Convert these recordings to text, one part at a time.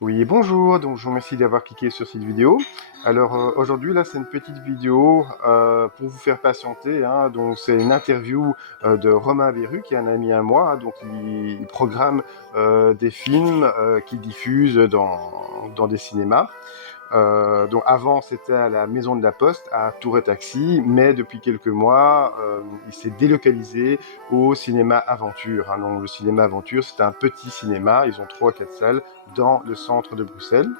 Oui, bonjour, donc je vous remercie d'avoir cliqué sur cette vidéo. Alors aujourd'hui là c'est une petite vidéo pour vous faire patienter, hein. Donc c'est une interview de Romain Berru qui est un ami à moi, hein. Donc il programme des films qu'il diffuse dans des cinémas. Donc avant c'était à la Maison de la Poste à Tour et Taxi, mais depuis quelques mois il s'est délocalisé au cinéma Aventure, hein. Donc le cinéma Aventure c'est un petit cinéma, ils ont 3 ou 4 salles dans le centre de Bruxelles.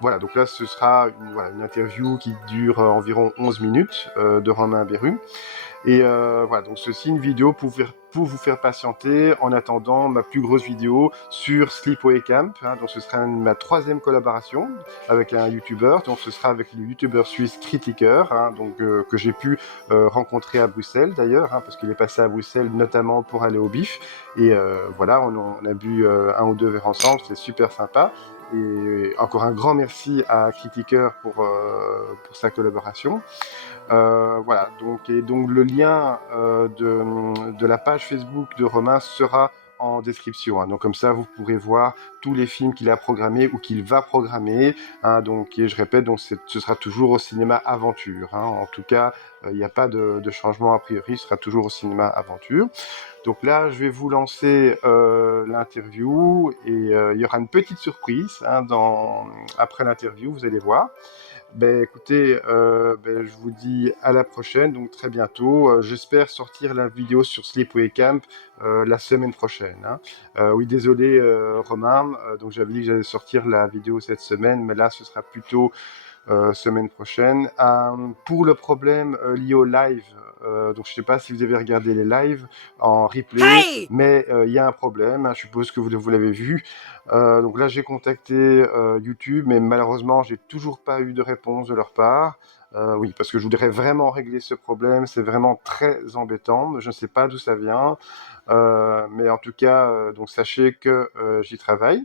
Voilà, donc là ce sera une interview qui dure environ 11 minutes de Romain Berru. Et voilà, donc ceci une vidéo pour vous faire patienter en attendant ma plus grosse vidéo sur Sleepaway Camp, hein. Donc ce sera ma 3e collaboration avec un YouTuber, donc ce sera avec le YouTuber suisse Kritiker, hein, donc que j'ai pu rencontrer à Bruxelles d'ailleurs, hein, parce qu'il est passé à Bruxelles notamment pour aller au BIF. Et voilà, on a bu un ou deux verres ensemble, c'est super sympa. Et encore un grand merci à Kritiker pour sa collaboration. Voilà, donc le lien de la page Facebook de Romain sera en description, hein. Donc comme ça, vous pourrez voir tous les films qu'il a programmés ou qu'il va programmer, hein. Donc, et je répète, donc ce sera toujours au cinéma Aventure, hein. En tout cas, il n'y a pas de changement a priori, ce sera toujours au cinéma Aventure. Donc là, je vais vous lancer l'interview et il y aura une petite surprise, hein, après l'interview, vous allez voir. Ben écoutez, je vous dis à la prochaine, donc très bientôt. J'espère sortir la vidéo sur Sleepaway Camp la semaine prochaine, hein. Oui, désolé Romain, donc j'avais dit que j'allais sortir la vidéo cette semaine, mais là ce sera plutôt semaine prochaine. Pour le problème lié au live, donc je ne sais pas si vous avez regardé les lives en replay, mais il y a un problème, hein, je suppose que vous l'avez vu. Donc là j'ai contacté YouTube, mais malheureusement j'ai toujours pas eu de réponse de leur part. Oui, parce que je voudrais vraiment régler ce problème, c'est vraiment très embêtant, je ne sais pas d'où ça vient, mais en tout cas, donc sachez que j'y travaille.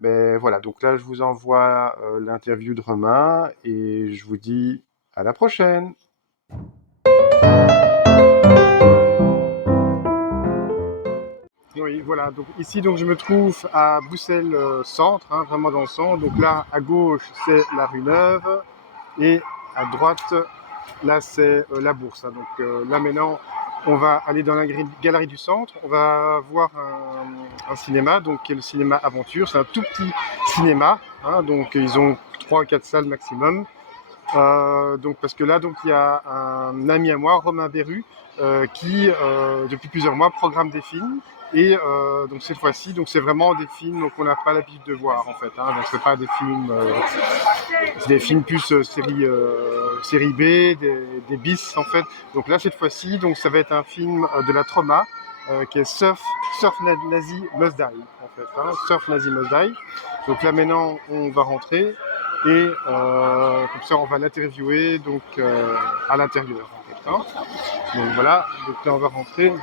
Mais voilà, donc là, je vous envoie l'interview de Romain et je vous dis à la prochaine. Oui, voilà, donc ici, donc, je me trouve à Bruxelles centre, hein, vraiment dans le centre. Donc là, à gauche, c'est la rue Neuve et à droite, là, c'est la Bourse, hein. Donc là, maintenant, on va aller dans la galerie du centre. On va voir un cinéma, donc qui est le cinéma Aventure. C'est un tout petit cinéma, hein. Donc ils ont 3 ou 4 salles maximum. Donc parce que là, donc il y a un ami à moi, Romain Berru, qui depuis plusieurs mois programme des films. Et donc cette fois-ci, donc c'est vraiment des films qu'on n'a pas l'habitude de voir en fait, hein. Donc c'est pas des films, c'est des films plus série B, des bis en fait. Donc là cette fois-ci, donc ça va être un film de la Trauma. Qui est Surf Nazi Must Die en fait, hein. Surf Nazi Must Die. Donc là maintenant on va rentrer et comme ça on va l'interviewer donc à l'intérieur en fait, hein. Donc voilà, donc là on va rentrer.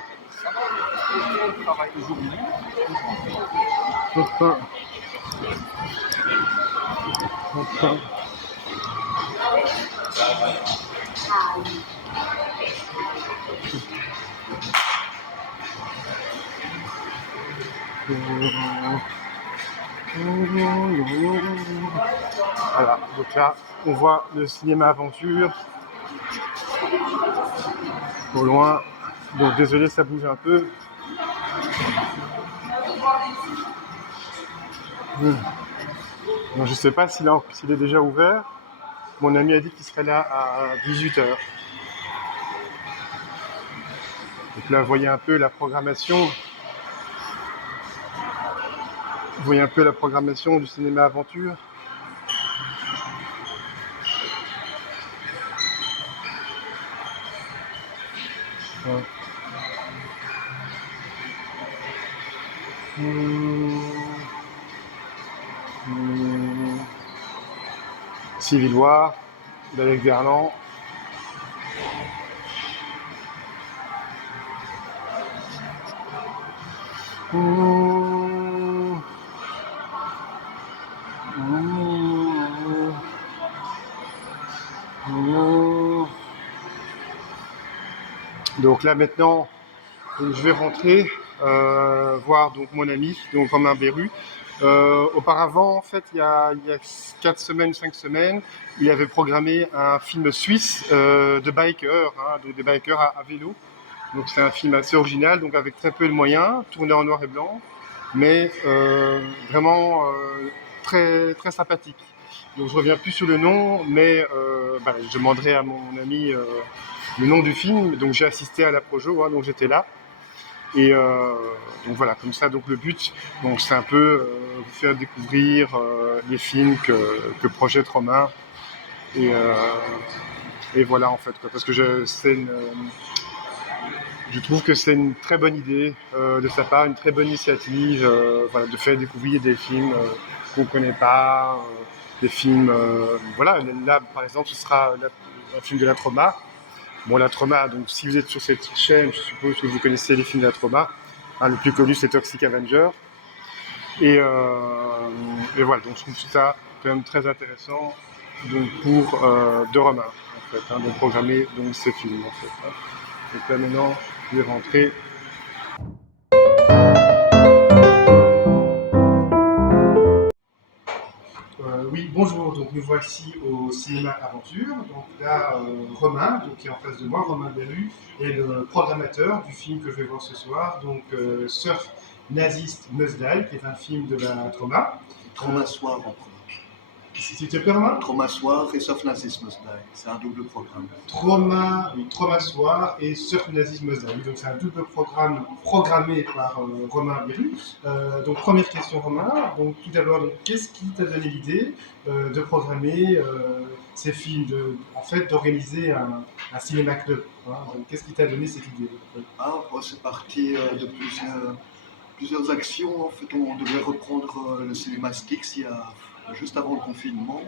Enfin, enfin. Voilà, donc là on voit le cinéma Aventure au loin. Donc désolé, ça bouge un peu. Donc, je sais pas s'il est déjà ouvert. Mon ami a dit qu'il serait là à 18 h. Donc là, vous voyez un peu la programmation. Vous voyez un peu la programmation du cinéma Aventure. Ouais. Civil War, d'Alex Garland. Donc là maintenant, je vais rentrer voir donc mon ami, donc Romain Berru. Auparavant, en fait, il y a 4 semaines, 5 semaines, il avait programmé un film suisse de bikers, hein, donc des bikers à vélo. Donc c'est un film assez original, donc avec très peu de moyens, tourné en noir et blanc, mais vraiment très, très sympathique. Donc je reviens plus sur le nom, mais je demanderai à mon ami le nom du film. Donc j'ai assisté à la Projo, hein, donc j'étais là. Et donc voilà, comme ça, donc le but, donc c'est un peu vous faire découvrir les films que projette Romain. Et, euh, et voilà en fait, quoi, parce que je trouve que c'est une très bonne idée de sa part, une très bonne initiative, voilà, de faire découvrir des films qu'on ne connaît pas, des films, voilà, là par exemple ce sera un film de la Trauma. Bon, la Trauma, donc si vous êtes sur cette chaîne, je suppose que vous connaissez les films de la Trauma. Hein, le plus connu c'est Toxic Avenger. Et, euh, et voilà, donc je trouve ça quand même très intéressant donc pour de Romain en fait, hein, de programmer donc ces films en fait. Hein. Donc là maintenant, je vais rentrer. Oui, bonjour. Donc nous voici au cinéma Aventure. Donc là, Romain, donc qui est en face de moi, Romain Berru, est le programmateur du film que je vais voir ce soir. Donc Surf naziste Must Die, qui est un film de la Trauma. Trauma Soir en premier. Si tu es Romain. Trauma Soir et Surf Nazisme Must Die. C'est un double programme. Trauma, oui, Trauma Soir et Surf Nazisme Must Die. Donc c'est un double programme programmé par Romain Berru. Donc première question Romain. Donc tout d'abord, qu'est-ce qui t'a donné l'idée de programmer ces films, en fait d'organiser un cinéma club, hein. Donc qu'est-ce qui t'a donné cette idée? Ah, c'est parti de plusieurs actions. En fait, on devait reprendre le cinéma Styx juste avant le confinement.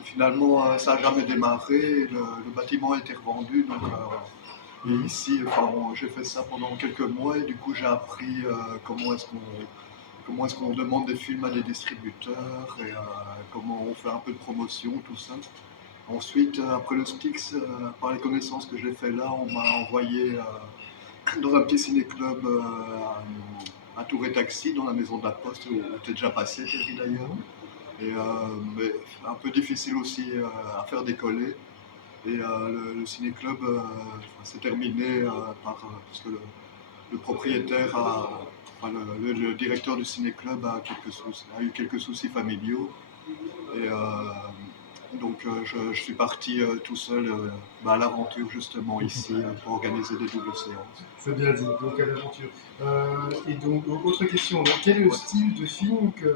Et finalement, ça n'a jamais démarré. Le bâtiment a été revendu. Donc, et ici, j'ai fait ça pendant quelques mois et du coup, j'ai appris comment est-ce qu'on demande des films à des distributeurs et comment on fait un peu de promotion, tout ça. Ensuite, après le Styx, par les connaissances que j'ai fait là, on m'a envoyé dans un petit ciné-club à Tour et Taxi, dans la maison de la Poste, où tu es déjà passé, Thierry d'ailleurs. Et, mais un peu difficile aussi à faire décoller. Et le ciné-club s'est terminé parce que le propriétaire le directeur du ciné-club a eu quelques soucis familiaux. Et donc je suis parti tout seul à l'aventure justement ici pour organiser des doubles séances. C'est bien dit, donc à l'aventure. Et donc, autre question, donc, quel est le style de film que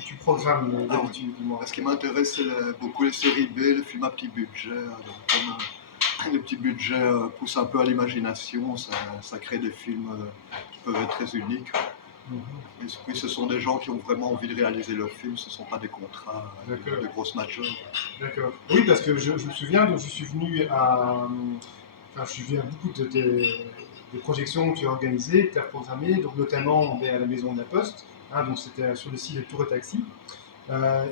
tu programmes d'habitude? Ce qui m'intéresse, c'est beaucoup les séries B, les films à petit budget. Donc, comme les petits budgets poussent un peu à l'imagination, ça crée des films qui peuvent être très uniques. Et puis ce sont des gens qui ont vraiment envie de réaliser leurs films, ce ne sont pas des contrats de grosses majors. D'accord. Oui, parce que je me souviens, donc je suis venu à. Enfin, je suis venu à beaucoup des projections que tu as organisées, que tu as programmées, donc notamment à la Maison de la Poste, hein, donc c'était sur le site de Tour et Taxi.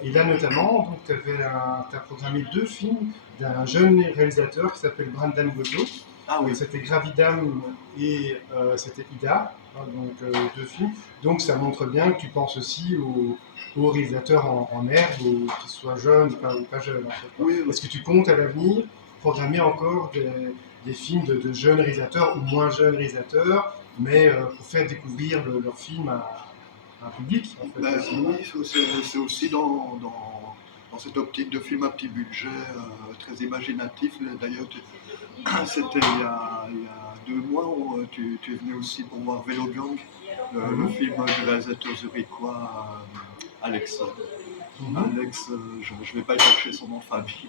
Et là notamment, tu as programmé deux films d'un jeune réalisateur qui s'appelle Brandon Goto. Ah oui. C'était Gravidam et c'était Ida, hein, donc deux films. Donc ça montre bien que tu penses aussi aux réalisateurs en herbe, qu'ils soient jeunes ou pas jeunes. En fait. Oui. Est-ce que tu comptes à l'avenir programmer encore des films de jeunes réalisateurs ou moins jeunes réalisateurs, mais pour faire découvrir leur film à un public en fait, oui, c'est aussi dans cette optique de film à petit budget, très imaginatif. D'ailleurs, c'était il y a 2 mois où tu es venu aussi pour voir Vélo Gang, le film du réalisateur zurichois Alex. Alex, je ne vais pas chercher son nom de famille.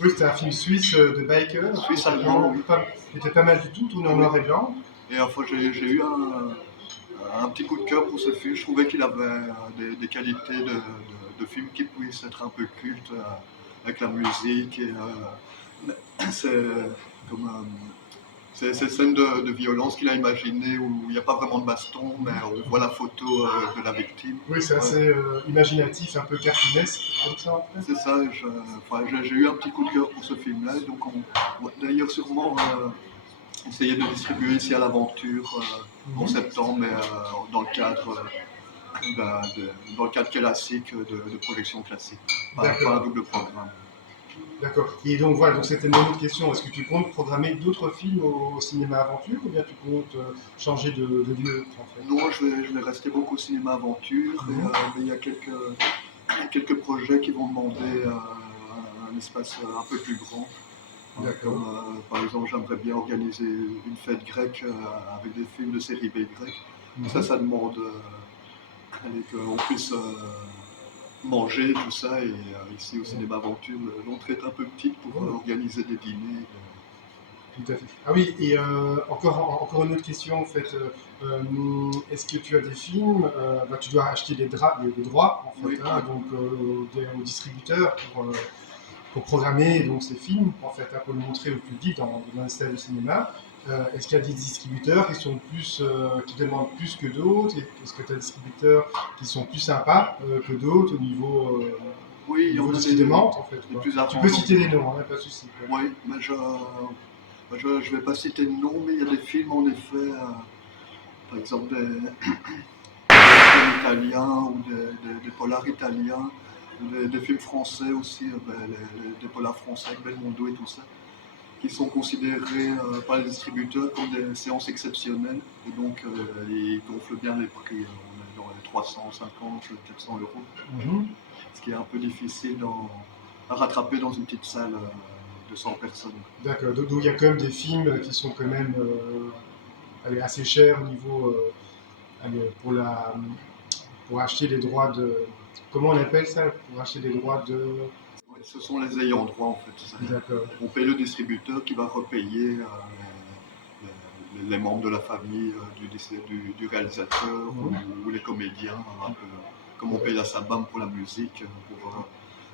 Oui, c'était un film suisse de biker. Suisse allemand, oui. Qui était pas mal du tout, tourné en noir et blanc. Et enfin, j'ai eu un petit coup de cœur pour ce film. Je trouvais qu'il avait des qualités de film qui puissent être un peu culte avec la musique. Et c'est comme ces scènes de violence qu'il a imaginées où il n'y a pas vraiment de baston, mais on voit la photo de la victime. Oui, c'est assez imaginatif, un peu cartoonesque, comme ça en fait. C'est ça, j'ai eu un petit coup de cœur pour ce film-là. Donc d'ailleurs sûrement essayer de distribuer ici à l'Aventure en septembre, mais dans le cadre dans le cadre classique de projection classique, pas D'accord. un double programme. D'accord. Et donc voilà, donc c'était mon autre question. Est-ce que tu comptes programmer d'autres films au cinéma aventure ou bien tu comptes changer de lieu en fait? Non, je vais rester beaucoup au cinéma aventure, Mhm. mais il y a quelques projets qui vont demander un espace un peu plus grand. D'accord. Comme par exemple, j'aimerais bien organiser une fête grecque avec des films de série B grecque. Mhm. Ça demande qu'on puisse manger, tout ça. Et ici au cinéma aventure, l'entrée est un peu petite pour Ouais. organiser des dîners. Tout à fait. Ah oui, et encore une autre question en fait. Est-ce que tu as des films, bah, tu dois acheter des droits en fait, Oui, hein, donc aux distributeurs pour programmer donc ces films en fait, hein, pour le montrer au public dans les salles de cinéma. Est-ce qu'il y a des distributeurs qui sont plus, qui demandent plus que d'autres? Est-ce que tu as des distributeurs qui sont plus sympas que d'autres oui, au il y en niveau de a ce qu'ils demandent en fait, des quoi. plus Tu peux arrangeants. citer les noms, hein, pas de souci, quoi. Oui, mais je vais pas citer de nom, mais il y a des films en effet, par exemple films italiens ou des polars italiens, des films français aussi, des polars français avec Belmondo et tout ça, qui sont considérés par les distributeurs comme des séances exceptionnelles. Et donc, ils gonflent bien les prix. On est dans les 350, 400 euros. Mhm. Ce qui est un peu difficile à rattraper dans une petite salle de 100 personnes. D'accord, donc il y a quand même des films qui sont quand même allez, assez chers au niveau allez, pour acheter les droits de. Comment on appelle ça? Pour acheter les droits de. Ouais, ce sont les ayants droit en fait. D'accord. On paye le distributeur qui va repayer les membres de la famille du réalisateur Mhm. ou les comédiens, un peu, comme on Ouais. paye la SABAM pour la musique.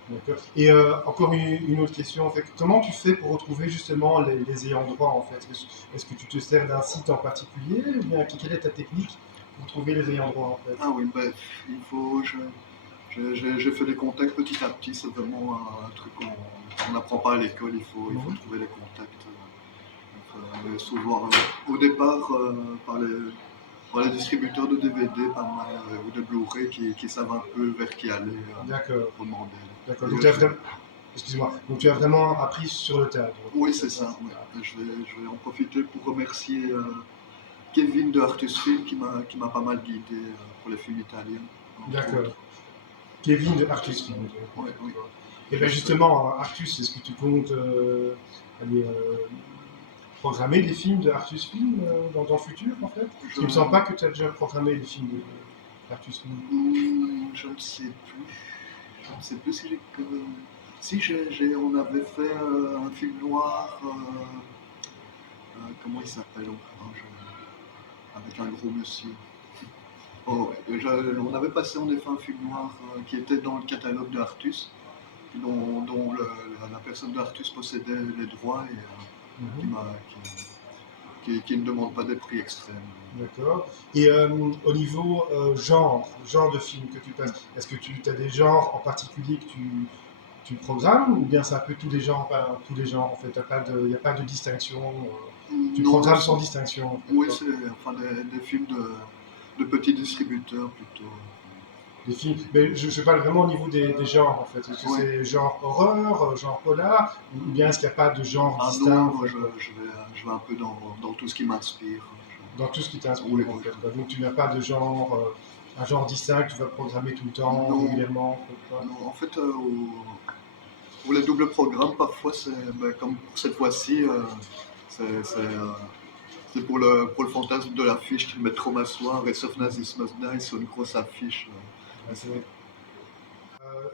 D'accord. Et encore une autre question, en fait, comment tu fais pour retrouver justement les ayants droit en fait? Est-ce que tu te sers d'un site en particulier ou bien quelle est ta technique pour trouver les ayants droit en fait? Ah oui, bref, il faut. J'ai fait des contacts petit à petit, c'est vraiment un truc qu'on n'apprend pas à l'école, il faut Mhm. trouver les contacts. Souvent, au départ, par les distributeurs de DVD pas mal, ou de Blu-ray qui savent un peu vers qui aller D'accord. demander. D'accord. Et Donc tu as vraiment. Excuse-moi. Donc tu as vraiment appris sur le tas. Donc, en oui, fait, c'est hein, ça. Ouais. Je vais en profiter pour remercier Kevin de Artus Film qui m'a pas mal guidé pour les films italiens, entre D'accord. autres. Kevin de Artus Film. Ouais, oui. Et bien Juste, justement, Artus, est-ce que tu comptes aller, programmer des films de Artus Film dans le futur en fait? Parce je, qu'il me semble pas que tu as déjà programmé des films d'Artus Film. je ne sais plus. Je ne sais plus si j'ai que. Si on avait fait un film noir. Comment il s'appelle encore avec un gros monsieur. Oh, ouais. On avait passé en effet un film noir qui était dans le catalogue de Artus, dont la personne de Artus possédait les droits et qui, Mhm. m'a- qui ne demande pas des prix extrêmes. D'accord. Et au niveau genre de film que tu passes, est-ce que tu as des genres en particulier que tu programmes ou bien c'est un peu tous les genres, pas tous les genres en fait, il n'y a pas de distinction, tu Non, programmes sans distinction en fait, oui, quoi. c'est enfin, des films de petits distributeurs plutôt. Des films, mais je parle vraiment au niveau des genres en fait. Est-ce que Oui. c'est genre horreur, genre polar, ou bien est-ce qu'il n'y a pas de genre Ah distinct non, en moi fait, quoi, je vais un peu dans tout ce qui m'inspire. dans tout ce qui t'inspire Oui, en oui. fait, quoi. Donc tu n'as pas de genre, un genre distinct que tu vas programmer tout le temps, Non, régulièrement, en fait, quoi. non, en fait, pour les doubles programmes, parfois, comme pour cette fois-ci, c'est c'est, euh, c'est pour le fantasme de l'affiche qu'ils mettent trop m'asseoir et sauf Nazis Must Die sur une grosse affiche. D'accord.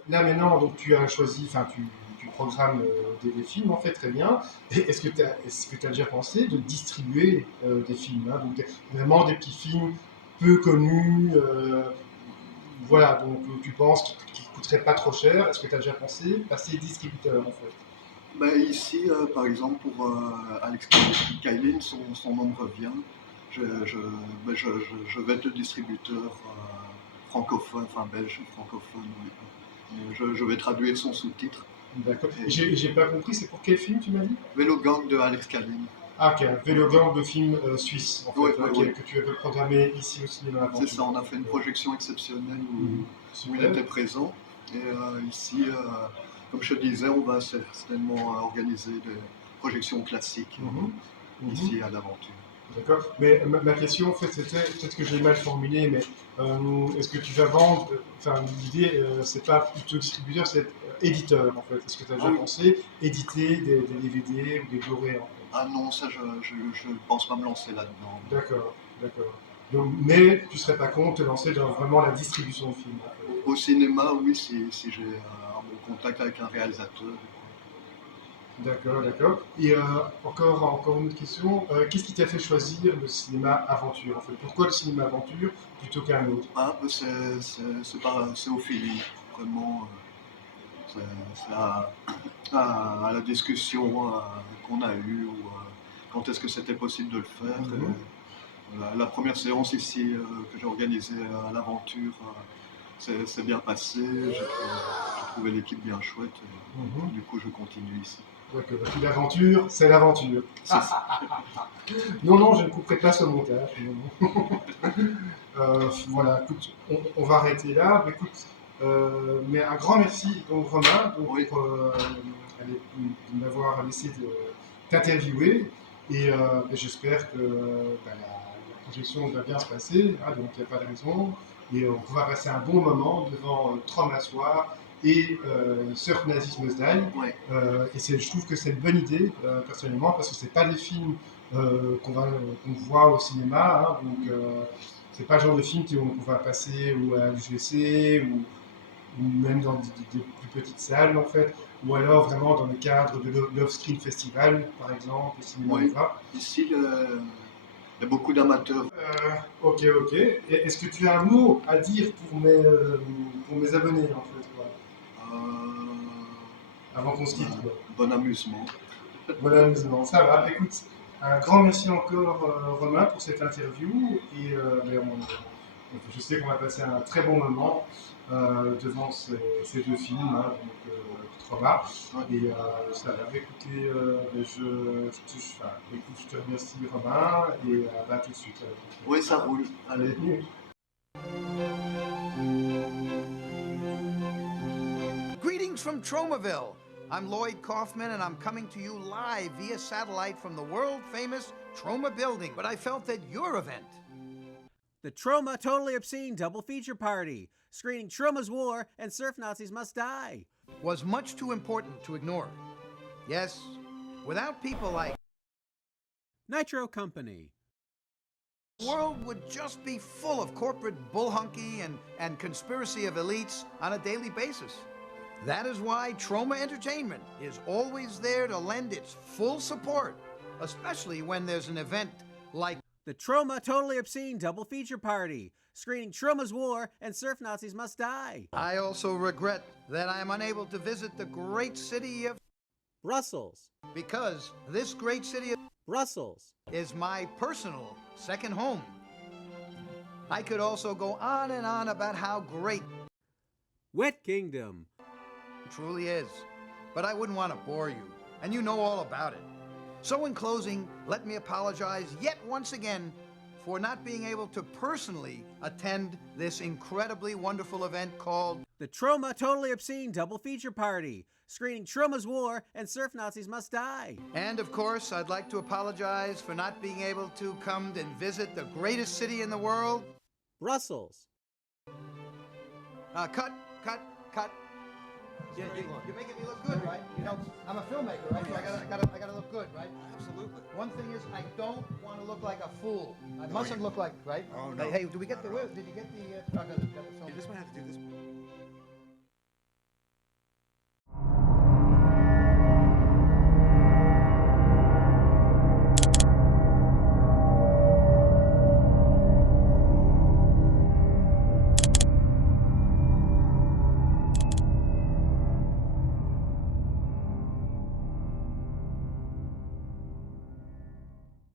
Là maintenant, donc tu as choisi, enfin tu programmes des films en fait très bien. Et est-ce que tu as déjà pensé de distribuer des films, hein, donc vraiment des petits films peu connus, voilà, donc tu penses qu'ils ne coûteraient pas trop cher. Est-ce que tu as déjà pensé passer distributeur en fait? Ben, ici, par exemple, pour Alex Kailin, son nom me revient. Je vais être le distributeur francophone, enfin belge francophone. Oui. Je vais traduire son sous-titre. D'accord. Et J'ai pas compris, c'est pour quel film tu m'as dit? Vélo Gang de Alex Kalin. Ah, ok, un vélogang de film suisse, en fait, Ouais, ouais, ok, ouais. que tu avais programmé ici au cinéma C'est Aventure. ça, on a fait une projection exceptionnelle Mhm. où il Super. était présent. Et ici, comme je te disais, on va certainement organiser des projections classiques Mhm. Mhm. ici à l'Aventure. D'accord. Mais ma question, en fait, c'était, peut-être que j'ai mal formulé, mais est-ce que tu vas vendre, enfin, l'idée, c'est pas plutôt distributeur, c'est éditeur, en fait. Est-ce que tu as Ah déjà oui. pensé éditer des DVD ou des Blu-ray, en fait? Ah non, ça, je ne pense pas me lancer là-dedans. D'accord, d'accord. Donc, mais tu serais pas contre te lancer dans vraiment la distribution de films, en fait. Au cinéma, oui, si j'ai un bon contact avec un réalisateur. D'accord, d'accord. Et encore une autre question. Qu'est-ce qui t'a fait choisir le cinéma aventure, en fait? Pourquoi le cinéma aventure plutôt qu'un autre? Ah, ben c'est au feeling, vraiment. C'est à la discussion qu'on a eue, ou quand est-ce que c'était possible de le faire. Mhm, La première séance ici que j'ai organisée à l'Aventure s'est bien passée. J'ai trouvé l'équipe bien chouette. mhm. Du coup, je continue ici. D'accord. Et puis l'aventure, c'est l'aventure. C'est ça. Non, non, je ne couperai pas ce montage. Non, non. Voilà, écoute, on va arrêter là. Mais écoute, mais un grand merci, donc Romain, donc, Oui, pour de m'avoir laissé t'interviewer. Et j'espère que la projection va bien se passer, hein, donc il n'y a pas de raison. Et on va passer un bon moment devant Trom la soir et Surf Nazis Must Die. oui. Je trouve que c'est une bonne idée, personnellement, parce que c'est pas des films qu'on voit au cinéma, hein, donc c'est pas le genre de film qu'on va passer ou à l'UGC ou même dans des plus petites salles en fait, ou alors vraiment dans le cadre de l'Off-Screen Festival, par exemple, au Cinéma Oui. Nova. Ici, il y a beaucoup d'amateurs. Ok, ok. Est-ce que tu as un mot à dire pour mes abonnés en fait, voilà, avant qu'on se quitte, quoi. Bon amusement. Bon amusement, ça va. Écoute, un grand merci encore Romain pour cette interview et je sais qu'on va passer un très bon moment devant ces deux films, hein, donc Trauma. Et ça va. Écoutez, écoute, je te remercie Romain et à tout de suite. Oui, ça roule. Allez. Allez. Greetings from Tromaville. I'm Lloyd Kaufman, and I'm coming to you live via satellite from the world-famous Troma building. But I felt that your event, the Troma Totally Obscene Double Feature Party, screening Troma's War and Surf Nazis Must Die, was much too important to ignore. Yes, without people like Nitro Company. the world would just be full of corporate bullhunky and conspiracy of elites on a daily basis. That is why Troma Entertainment is always there to lend its full support, especially when there's an event like the Troma Totally Obscene Double Feature Party, screening Troma's War and Surf Nazis Must Die. I also regret that I am unable to visit the great city of Brussels, because this great city of Brussels is my personal second home. I could also go on and on about how great Wet Kingdom it truly is, but I wouldn't want to bore you, and you know all about it. So in closing, let me apologize yet once again for not being able to personally attend this incredibly wonderful event called the Troma Totally Obscene Double Feature Party, screening Troma's War and Surf Nazis Must Die. And of course, I'd like to apologize for not being able to come and visit the greatest city in the world. Brussels. Cut. You're making me look good, right? You know, I'm a filmmaker, right? So I gotta look good, right? Absolutely. One thing is, I don't want to look like a fool. I mustn't look like, right? Oh, no. Hey, do we get the? Did you get the? Got the film? You just might have to do this.